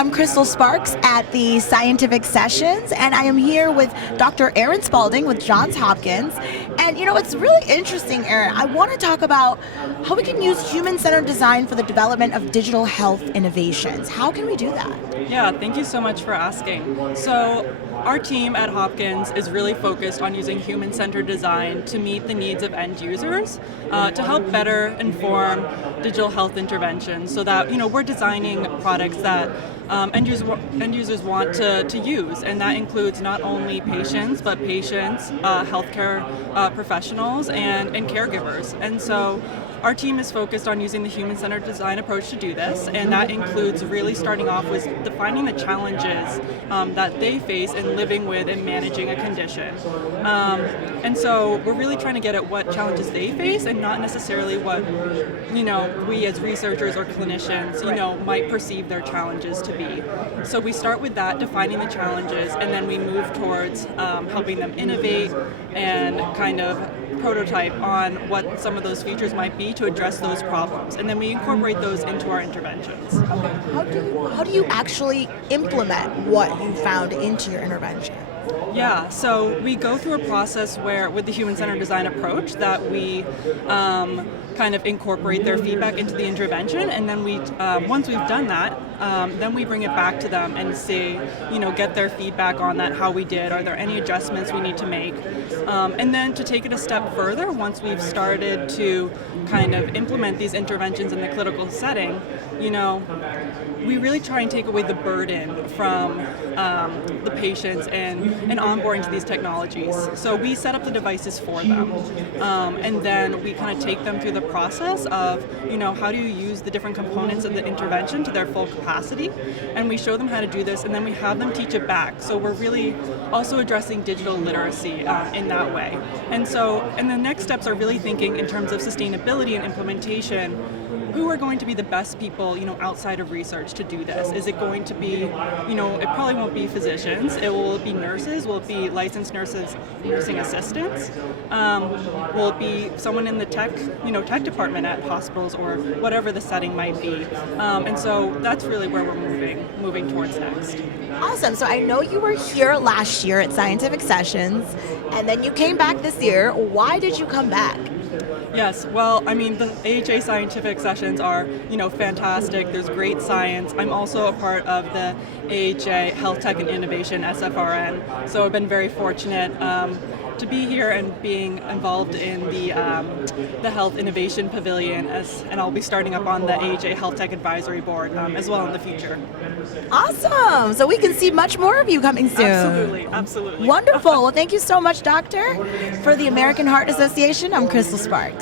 I'm Crystal Sparks at the Scientific Sessions, and I am here with Dr. Erin Spaulding with Johns Hopkins. And it's really interesting, Erin. I want to talk about how we can use human-centered design for the development of digital health innovations. How can we do that? Yeah, thank you so much for asking. So our team at Hopkins is really focused on using human-centered design to meet the needs of end users, to help better inform digital health interventions so that we're designing products that end users want to use, and that includes not only patients, but healthcare professionals, and caregivers. And so our team is focused on using the human-centered design approach to do this, and that includes really starting off with defining the challenges that they face in living with and managing a condition. And so we're really trying to get at what challenges they face and not necessarily what we as researchers or clinicians might perceive their challenges to be. So we start with that, defining the challenges, and then we move towards helping them innovate and kind of prototype on what some of those features might be to address those problems, and then we incorporate those into our interventions. How do you actually implement what you found into your intervention? Yeah, so we go through a process where, with the human-centered design approach, that we kind of incorporate their feedback into the intervention, and then once we've done that, then we bring it back to them and say, get their feedback on that, how we did, are there any adjustments we need to make, and then to take it a step further, once we've started to kind of implement these interventions in the clinical setting, we really try and take away the burden from the patients and onboarding to these technologies. So we set up the devices for them, and then we kind of take them through the process of, how do you use the different components of the intervention to their full capacity, and we show them how to do this, and then we have them teach it back. So we're really also addressing digital literacy in that way. And the next steps are really thinking in terms of sustainability and implementation. Who are going to be the best people, outside of research to do this? Is it going to be, it probably won't be physicians. It will be nurses. Will it be licensed nurses, nursing assistants? Will it be someone in the tech department at hospitals or whatever the setting might be? And so that's really where we're moving towards next. Awesome. So I know you were here last year at Scientific Sessions, and then you came back this year. Why did you come back? Yes, well, the AHA Scientific Sessions are, fantastic. There's great science. I'm also a part of the AHA Health Tech and Innovation, SFRN, so I've been very fortunate to be here and being involved in the Health Innovation Pavillion, and I'll be starting up on the AHA Health Tech Advisory Board as well in the future. Awesome! So we can see much more of you coming soon. Absolutely. Wonderful. Well, thank you so much, Doctor. For the American Heart Association, I'm Crystal Sparks.